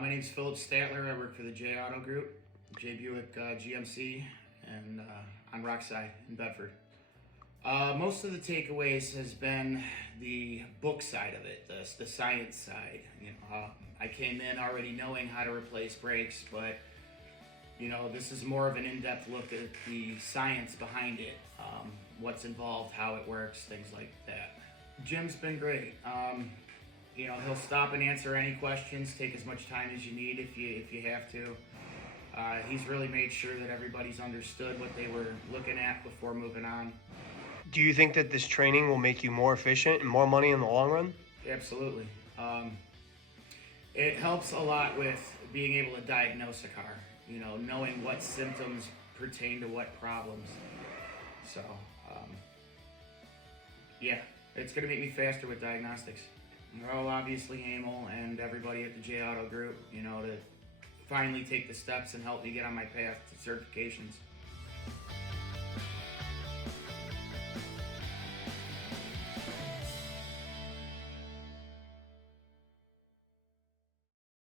My name's Phillip Stadtler. I work for the J Auto Group, J Buick GMC, and on Rockside in Bedford. Most of the takeaways has been the book side of it, the science side. I came in already knowing how to replace brakes, but this is more of an in-depth look at the science behind it, what's involved, how it works, things like that. Jim's been great. He'll stop and answer any questions, take as much time as you need if you have to. He's really made sure that everybody's understood what they were looking at before moving on. Do you think that this training will make you more efficient and more money in the long run? Absolutely. It helps a lot with being able to diagnose a car, knowing what symptoms pertain to what problems. So, yeah, it's going to make me faster with diagnostics. Well, obviously, Emil and everybody at the J Auto Group, to finally take the steps and help me get on my path to certifications.